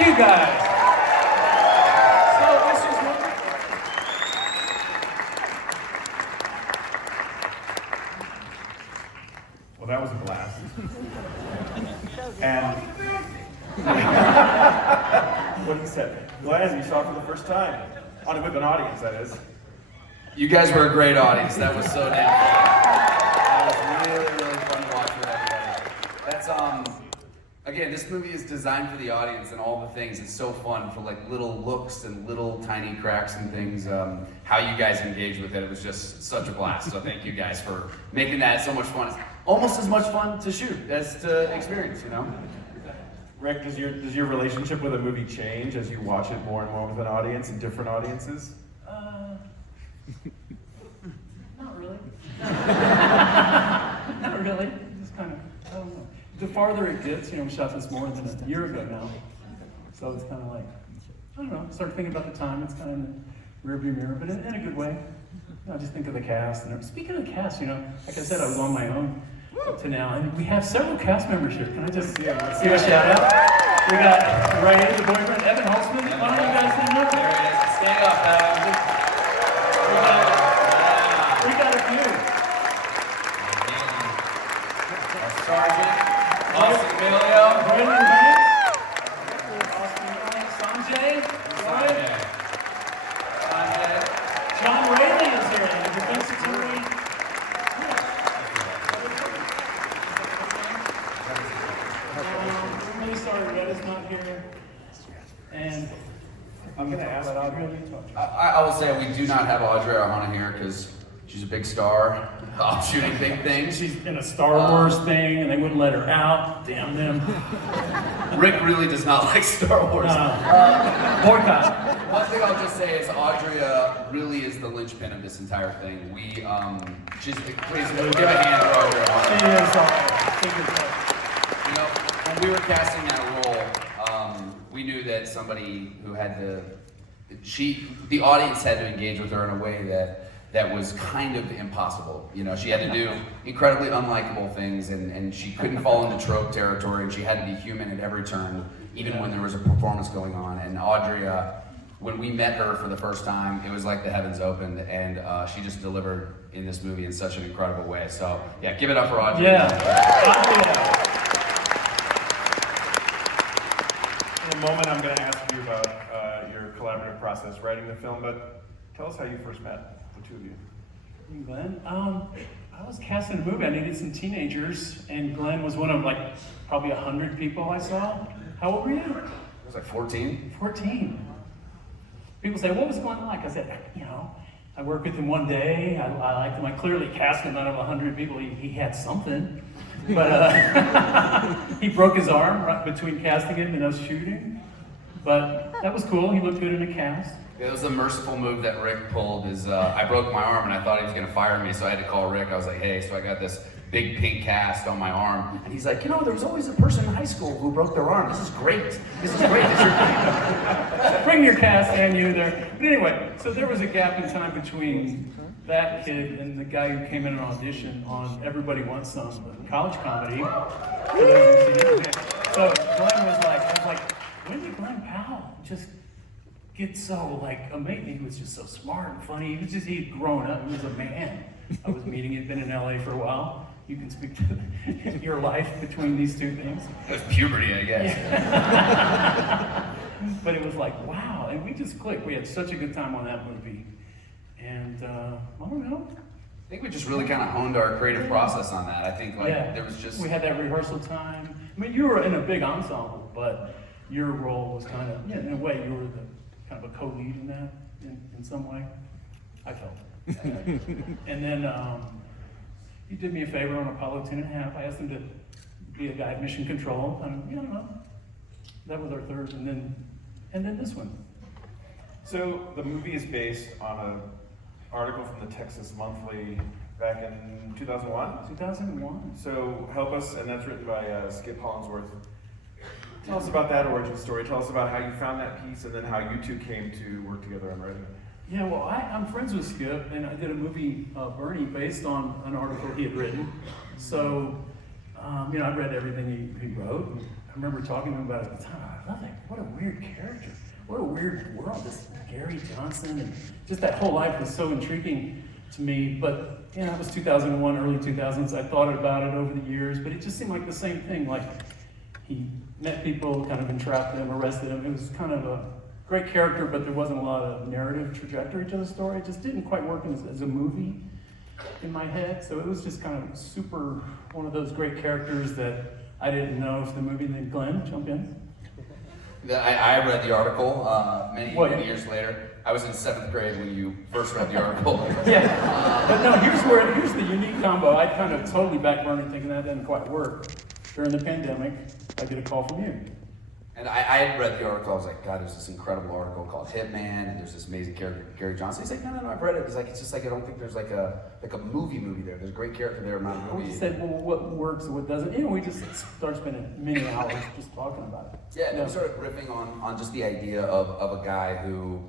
Thank you guys. So this is what... Well, that was a blast. And what he said, Glenn, you saw it for the first time. With an audience, that is. You guys were a great audience. That was so damn fun. That was really, really fun to watch with everybody. That's again, this movie is designed for the audience and all the things. It's so fun for like little looks and little tiny cracks and things. How you guys engage with it, it was just such a blast. So thank you guys for making that so much fun. It's almost as much fun to shoot as to experience, you know? Rick, does your relationship with a movie change as you watch it more and more with an audience and different audiences? Not really. Not really. Just kind of, I don't know. The farther it gets, we shot this more than a year ago now. So it's kind of like, I don't know, start thinking about the time. It's kind of in the rearview mirror, but in a good way. I just think of the cast. And speaking of the cast, like I said, I was on my own up to now, and we have several cast members here. Can I just give a shout out? We got Ray, the boyfriend, Evan Holtzman. Why don't you guys stand up? There it is. Stand up. We got a few. Sergeant, Austin Emilio. Brandon Banks. Sanjay. John Rayleigh is here, the defense attorney. I'm really sorry Red is not here. And I'm going to ask I will say we do not have Audrey Arjona here because she's a big star, shooting big things. she's in a Star Wars thing, and they wouldn't let her out. Damn them. Rick really does not like Star Wars. Boycott. One thing I'll just say is Audrey really is the linchpin of this entire thing. Please give a hand for Audrey Arjona. When we were casting that role, we knew that somebody who had the audience had to engage with her in a way that was kind of impossible. She had to do incredibly unlikable things, and she couldn't fall into trope territory, and she had to be human at every turn, even when there was a performance going on. And Audrey, when we met her for the first time, it was like the heavens opened, and she just delivered in this movie in such an incredible way. So yeah, give it up for Audrey. Yeah. In a moment, I'm going to ask you about your collaborative process writing the film, but tell us how you first met, the two of you. Glenn, I was casting a movie. I needed some teenagers, and Glenn was one of probably 100 people I saw. How old were you? I was like 14. 14. People say, what was Glenn like? I said, I worked with him one day. I liked him. I clearly cast him out of 100 people. He had something. But he broke his arm right between casting him and us shooting. But that was cool. He looked good in the cast. It was a merciful move that Rick pulled. I broke my arm and I thought he was going to fire me, so I had to call Rick. I was like, hey, so I got this big pink cast on my arm. And he's like, there was always a person in high school who broke their arm. This is great. This is great. Bring your cast and you there. But anyway, so there was a gap in time between that kid and the guy who came in an audition on Everybody Wants Some, the college comedy. So Glenn was like, I was like, when did Glenn Powell just get so amazing? He was just so smart and funny. He'd grown up. He was a man. I was meeting, he'd been in LA for a while. You can speak to your life between these two things. It was puberty, I guess. Yeah. But it was like, wow, and we just clicked. We had such a good time on that movie. And I don't know. I think we just really kind of honed our creative process on that. I think there was just... We had that rehearsal time. I mean, you were in a big ensemble, but your role was kind of, in a way, you were the kind of a co-lead in that, in some way. I felt. And then he did me a favor on Apollo 10.5. I asked him to be a guy at Mission Control. That was our third, and then this one. So the movie is based on an article from the Texas Monthly back in 2001? 2001. So help us, and that's written by Skip Hollingsworth. Tell us about that origin story. Tell us about how you found that piece and then how you two came to work together on writing it. Yeah, well, I'm friends with Skip, and I did a movie, Bernie, based on an article he had written. So, I read everything he wrote. I remember talking to him about it at the time. I thought, like, what a weird character. What a weird world, this Gary Johnson, and just that whole life was so intriguing to me. But yeah, that was 2001, early 2000s. I thought about it over the years, but it just seemed like the same thing. Like, he met people, kind of entrapped them, arrested them. It was kind of a great character, but there wasn't a lot of narrative trajectory to the story. It just didn't quite work as a movie in my head. So it was just kind of super, one of those great characters that I didn't know if the movie. Then Glenn, jump in. I read the article many years later. I was in 7th grade when you first read the article. Yeah, but no, here's the unique combo. I kind of totally backburned thinking that didn't quite work. During the pandemic, I get a call from you. And I had read the article. I was like, God, there's this incredible article called Hitman, and there's this amazing character, Gary Johnson. He's like, no, I've read it. He's like, it's just like, I don't think there's like a movie there. There's a great character there, not a movie. We said, well, what works and what doesn't. You know, we just start spending many hours just talking about it. Yeah, and we started riffing on just the idea of a guy who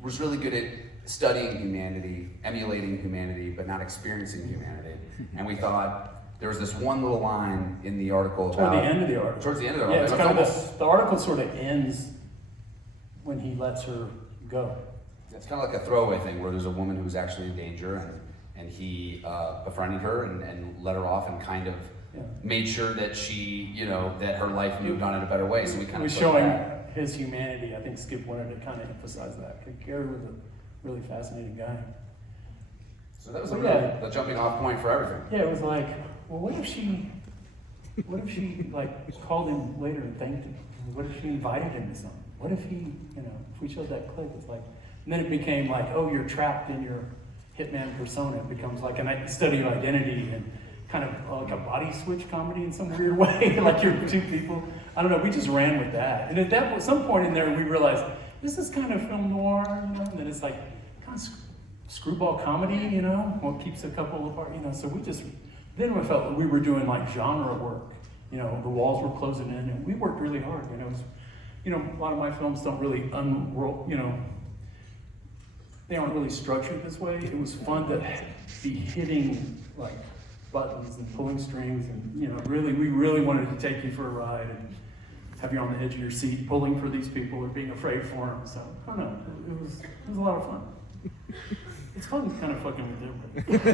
was really good at studying humanity, emulating humanity, but not experiencing humanity. And we thought, there was this one little line in the article about... Toward the end of the article. Towards the end of the Yeah, article. it's kind of the article sort of ends when he lets her go. It's kind of like a throwaway thing where there's a woman who's actually in danger and he befriended her and let her off and kind of made sure that she, that her life moved on in a better way. So we kind of... showing his humanity. I think Skip wanted to kind of emphasize that. Gary was a really fascinating guy. So that was the jumping off point for everything. Yeah, it was like, well, what if she like called him later and thanked him? What if she invited him to something? What if he, if we showed that clip, it's like, and then it became like, oh, you're trapped in your hitman persona. It becomes like a study of identity and kind of like a body switch comedy in some weird way, like you're two people. I don't know, we just ran with that. And at some point in there, we realized, this is kind of film noir, and then it's like kind of screwball comedy, what keeps a couple apart, so then we felt like we were doing like genre work, the walls were closing in, and we worked really hard, it was, a lot of my films don't really unroll, they aren't really structured this way. It was fun to be hitting like buttons and pulling strings, and we really wanted to take you for a ride and have you on the edge of your seat pulling for these people or being afraid for them. So I don't know, it was a lot of fun. It's fun kind of fucking with everybody.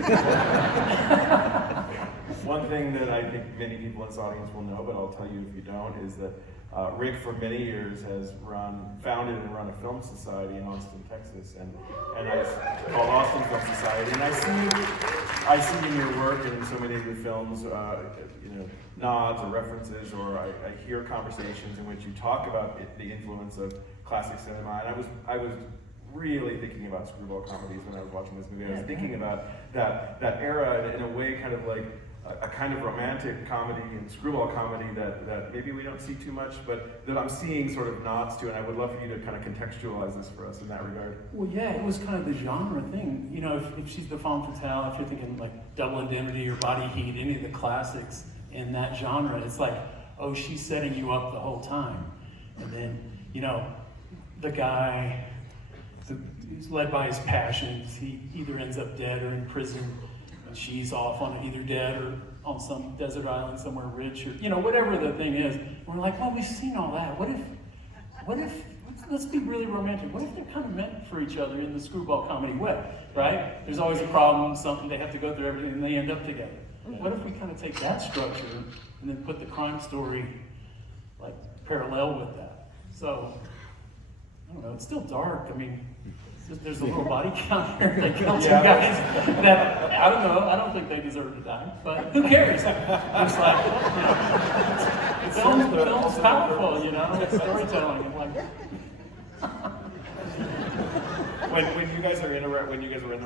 One thing that I think many people in this audience will know, but I'll tell you if you don't, is that Rick for many years has founded and run a film society in Austin, Texas, and called Austin Film Society. And I see in your work and in so many of your films, nods or references, or I hear conversations in which you talk about the influence of classic cinema. And I was really thinking about screwball comedies when I was watching this movie. I was thinking about that era in a way, kind of like a kind of romantic comedy and screwball comedy that maybe we don't see too much, but that I'm seeing sort of nods to, and I would love for you to kind of contextualize this for us in that regard. Well, yeah, it was kind of the genre thing. If she's the femme fatale, if you're thinking like Double Indemnity or Body Heat, any of the classics in that genre, it's like, oh, she's setting you up the whole time. And then, the guy, he's led by his passions. He either ends up dead or in prison, and she's off on either dead or on some desert island somewhere rich, or whatever the thing is. We're like, well, we've seen all that. What if? Let's be really romantic. What if they're kind of meant for each other in the screwball comedy way, right? There's always a problem, something they have to go through everything, and they end up together. What if we kind of take that structure and then put the crime story like parallel with that? So I don't know. It's still dark. I mean, there's a little body count here. They killed some guys that, I don't know, I don't think they deserve to die, but who cares? It's like, film's powerful, it's storytelling. And like, when you guys are in the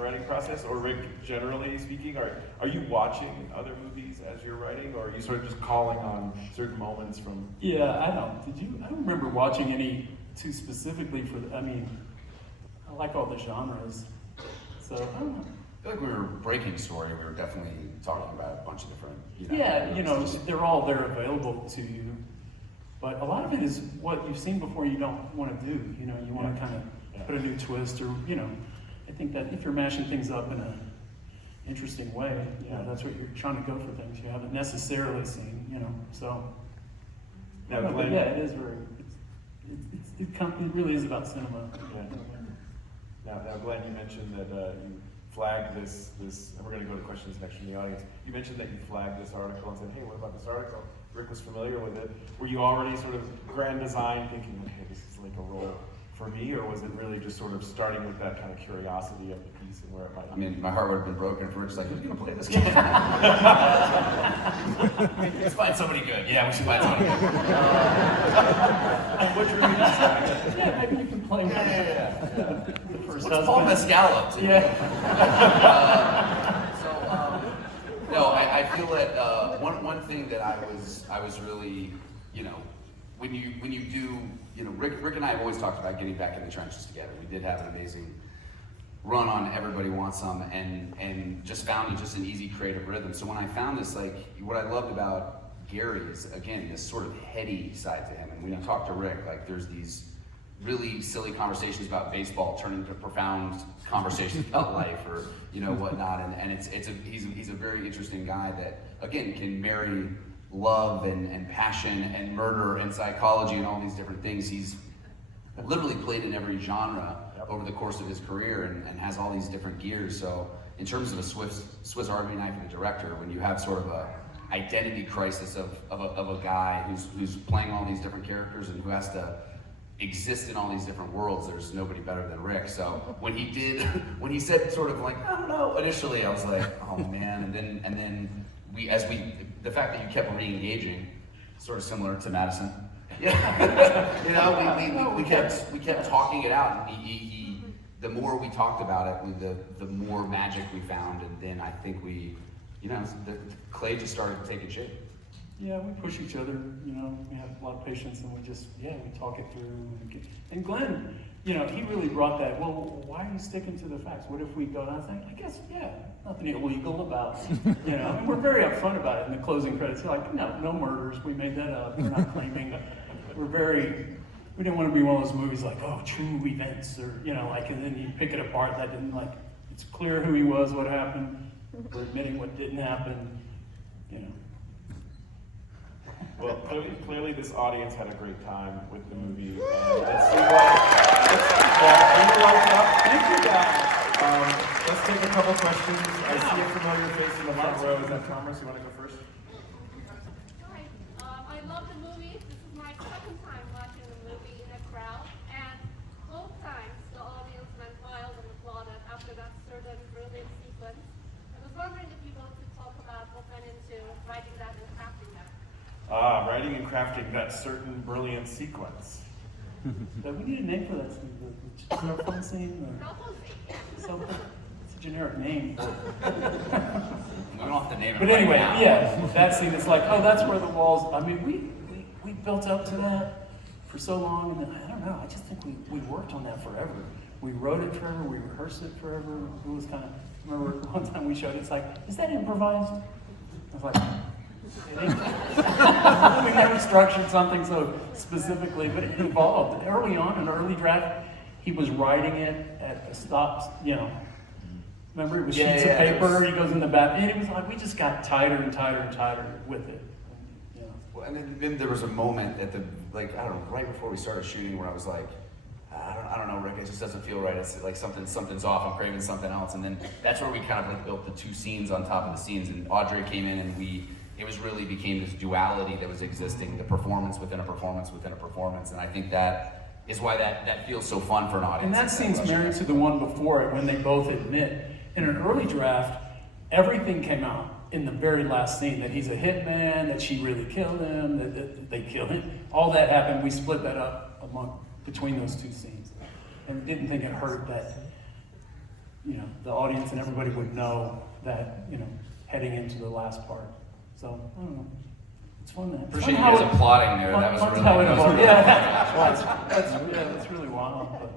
writing process, or Rick generally speaking, are you watching other movies as you're writing, or are you sort of just calling on certain moments from? Yeah, I don't remember watching any too specifically I like all the genres, so I don't know. I feel like we were breaking story. We were definitely talking about a bunch of different. They're all there available to you, but a lot of it is what you've seen before. You don't want to do. You want to kind of put a new twist, or I think that if you're mashing things up in an interesting way, that's what you're trying to go for things you haven't necessarily seen. So. Now, But Glenn, yeah, it is very, it really is about cinema. Now, Glenn, you mentioned that you flagged this, and we're going to go to questions next from the audience. You mentioned that you flagged this article and said, hey, what about this article? Rick was familiar with it. Were you already sort of grand design thinking, okay, this is like a role for me, or was it really just sort of starting with that kind of curiosity of the piece and where it might I be? mean, my heart would have been broken for Rick's like, who's gonna play this game? Let's find somebody good. Yeah, we should find somebody good. What you're gonna decide. Yeah, maybe you can play with the first What's Paul husband. Mescal up to? Yeah. No, I feel that one thing that I was really, you know, when you do, you know, Rick and I have always talked about getting back in the trenches together. We did have an amazing run on Everybody Wants Some, and just found it just an easy creative rhythm. So when I found this, like, what I loved about Gary is, again, this sort of heady side to him. And when you talk to Rick, like, there's these really silly conversations about baseball turning into profound conversations about life, or, you know, whatnot. And he's a very interesting guy that, again, can marry love and passion and murder and psychology and all these different things. He's literally played in every genre over the course of his career, and has all these different gears. So in terms of a Swiss Army knife and a director, when you have sort of a identity crisis of a guy who's playing all these different characters and who has to exist in all these different worlds, there's nobody better than Rick. So when he said sort of like, I don't know, initially I was like, oh man, and then the fact that you kept re-engaging, sort of similar to Madison. Yeah, you know, we kept talking it out, and he the more we talked about it, the more magic we found, and then I think we, you know, the clay just started taking shape. Yeah, we push each other, you know, we have a lot of patience, and we talk it through. And Glenn, you know, he really brought that, well, why are you sticking to the facts? What if we go down and I guess, yeah, nothing illegal about, you know, and we're very upfront about it in the closing credits. You're like, no murders, we made that up, we're not claiming, we didn't want to be one of those movies like, oh, true events, or, you know, like, and then you pick it apart. That didn't, like, it's clear who he was, what happened, we're admitting what didn't happen, you know. Well, clearly this audience had a great time with the movie. Let's thank you guys. Let's take a couple questions. I see a familiar face in the front row. Is that Thomas? You want to go first? Hi. I love the movie. This is my second time watching the movie in a crowd, and both times the audience went wild and applauded after that certain brilliant sequence. I was wondering if you both could talk about what went into writing that and crafting that. Writing and crafting that certain brilliant sequence. But we need a name for that scene, the cell phone scene, Cell phone scene. something. It's a generic name. We don't have to name it. But right anyway, now. yeah, that scene, it's like, oh, that's where the walls, I mean, we built up to that for so long, and then, I don't know, I just think we worked on that forever. We wrote it forever, we rehearsed it forever. It was kind of, I remember one time we showed it, it's like, is that improvised? I was like, it ain't. We never structured something so specifically, but it evolved. Early on, in an early draft, he was writing it at the stops, you know. Remember, it was sheets of paper, he goes in the back, and it was like, we just got tighter and tighter and tighter with it. You know. Well, and then there was a moment at the, like, I don't know, right before we started shooting where I was like, I don't know, Rick, it just doesn't feel right. It's like something's off, I'm craving something else. And then that's where we kind of like built the two scenes on top of the scenes, and Audrey came in, and it was really became this duality that was existing, the performance within a performance within a performance. And I think that is why that feels so fun for an audience. And that scene's married to the one before it, when they both admit, in an early draft, everything came out in the very last scene, that he's a hitman, that she really killed him, that they killed him. All that happened, we split that up between those two scenes. And didn't think it hurt that, you know, the audience and everybody would know that, you know, heading into the last part. So, I don't know. It's fun that. Appreciate you guys applauding there. That was really that's really wild. But.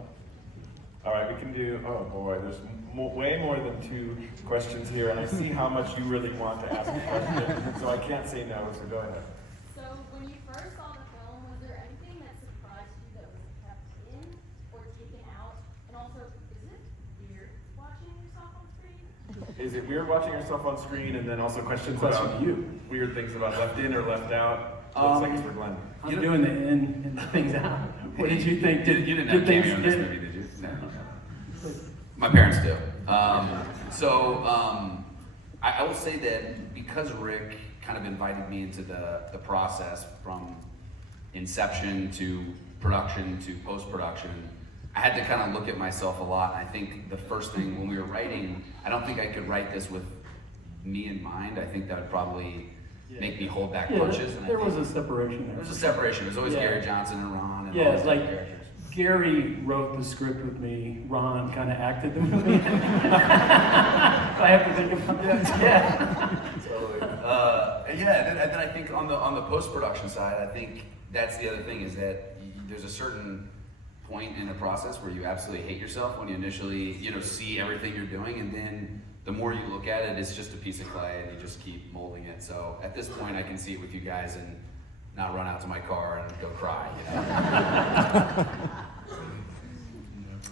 All right, we can do, oh boy, there's way more than 2 questions here, and I see how much you really want to ask a question, so I can't say no, so go ahead. So when you first saw the film, was there anything that surprised you that was kept in or taken out? And also, is it weird watching yourself on screen? Is it weird watching yourself on screen, and then also questions Question about to you. weird things about left in or left out? Looks like it's for Glenn. I'm doing the in and the things out. What did you think? You didn't have cameo in this movie, did you? No. My parents do. I will say that because Rick kind of invited me into the process from inception to production to post-production, I had to kind of look at myself a lot. I think the first thing when we were writing, I don't think I could write this with me in mind. I think that would probably make me hold back punches. And there was a separation there. There was a separation. It was always Yeah. Gary Johnson and Ron. And all Yeah, those it's like characters. Gary wrote the script with me. Ron kind of acted the movie. I have to think about that. Yeah. And then I think on the post production side, I think that's the other thing is that there's a certain point in the process where you absolutely hate yourself when you initially see everything you're doing, and then the more you look at it, it's just a piece of clay, and you just keep molding it. So at this point, I can see it with you guys and not run out to my car and go cry.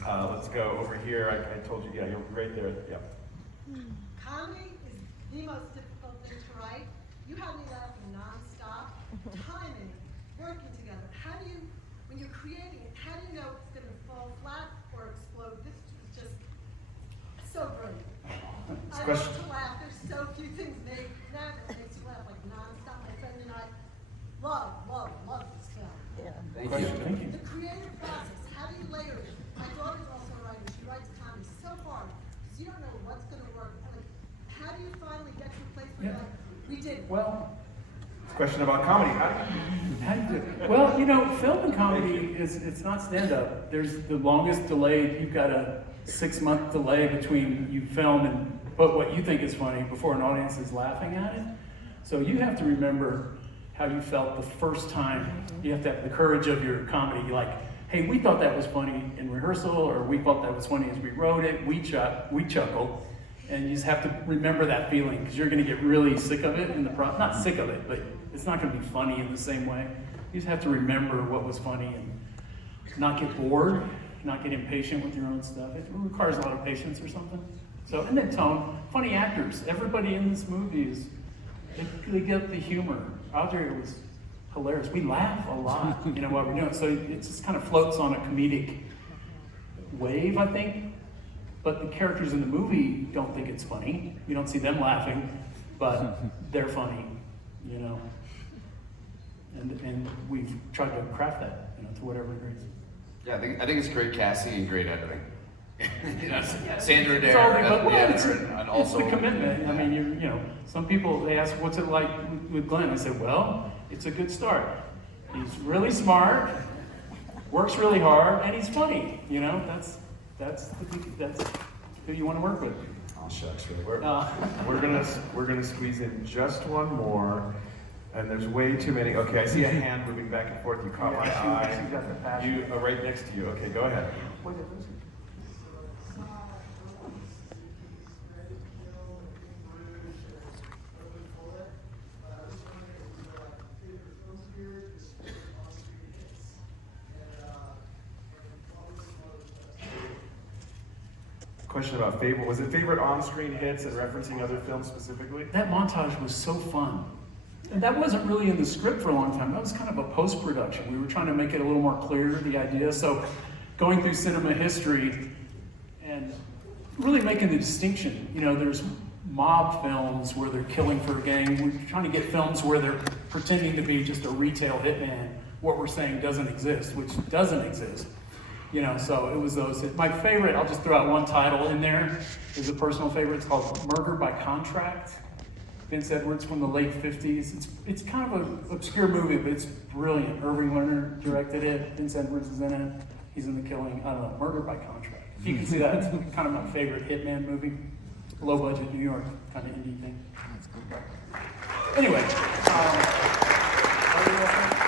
Let's go over here. I told you, yeah, you're right there. Yeah. Comedy is the most difficult thing to write. You have me laughing nonstop, timing, working together. How do you, when you're creating it, how do you know it's going to fall flat or explode? This is just so brilliant. I love to laugh. There's so few things that makes you laugh like nonstop. My friend and I love this film. Thank you. Thank you. The creative process, how do you layer it? My daughter's also a writer. She writes comedy so hard because you don't know what's going to work. Like, how do you finally get to a place where you're like, we did it? Well, It's a question about comedy. how do you do it? Well, film and comedy it's not stand-up. There's the longest delay. You've got a 6-month delay between you film and put what you think is funny before an audience is laughing at it. So you have to remember how you felt the first time. You have to have the courage of your comedy. You're like, hey, we thought that was funny in rehearsal, or we thought that was funny as we wrote it. We chuckled. And you just have to remember that feeling, because you're going to get really sick of it in the process. Not sick of it, but it's not going to be funny in the same way. You just have to remember what was funny and not get bored, not get impatient with your own stuff. It requires a lot of patience or something. So, and then tone. Funny actors. Everybody in this movie they get the humor. Audrey was hilarious. We laugh a lot, while we're doing it. So it just kind of floats on a comedic wave, I think. But the characters in the movie don't think it's funny. You don't see them laughing, but they're funny, And we've tried to craft that, to whatever degree. Yeah, I think it's great casting and great editing. Sandra It's all Dare, the, well, it's also the commitment. I mean, some people, they ask, what's it like with Glenn? I said, well, it's a good start. He's really smart, works really hard, and he's funny. That's who you want to work with. Oh shucks, we're gonna squeeze in just one more, and there's way too many. Okay, I see a hand moving back and forth. You caught my eye. She's got the passion. You right next to you. Okay, go ahead. Question about favorite. Was it favorite on-screen hits and referencing other films specifically? That montage was so fun. And that wasn't really in the script for a long time. That was kind of a post-production. We were trying to make it a little more clear, the idea. So going through cinema history and really making the distinction. There's mob films where they're killing for a gang. We're trying to get films where they're pretending to be just a retail hitman. What we're saying doesn't exist, which doesn't exist. So it was those. My favorite, I'll just throw out one title in there, is a personal favorite. It's called Murder by Contract. Vince Edwards from the late 50s. It's kind of an obscure movie, but it's brilliant. Irving Lerner directed it. Vince Edwards is in it. He's in The Killing. I don't know, Murder by Contract. If you can see that, it's kind of my favorite hitman movie. Low budget New York kind of indie thing. Anyway,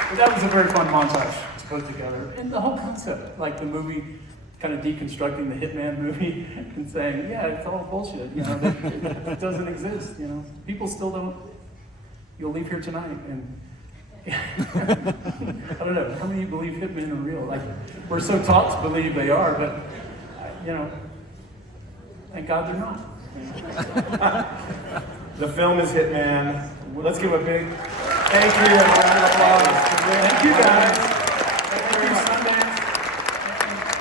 but that was a very fun montage to put together. And the whole concept, like the movie kind of deconstructing the Hitman movie and saying, yeah, it's all bullshit, it doesn't exist, People still don't, you'll leave here tonight and I don't know, how many of you believe hitmen are real? Like, we're so taught to believe they are, but, thank God they're not. The film is Hitman. Let's give a big Thank you. A round of applause. Thank you, guys.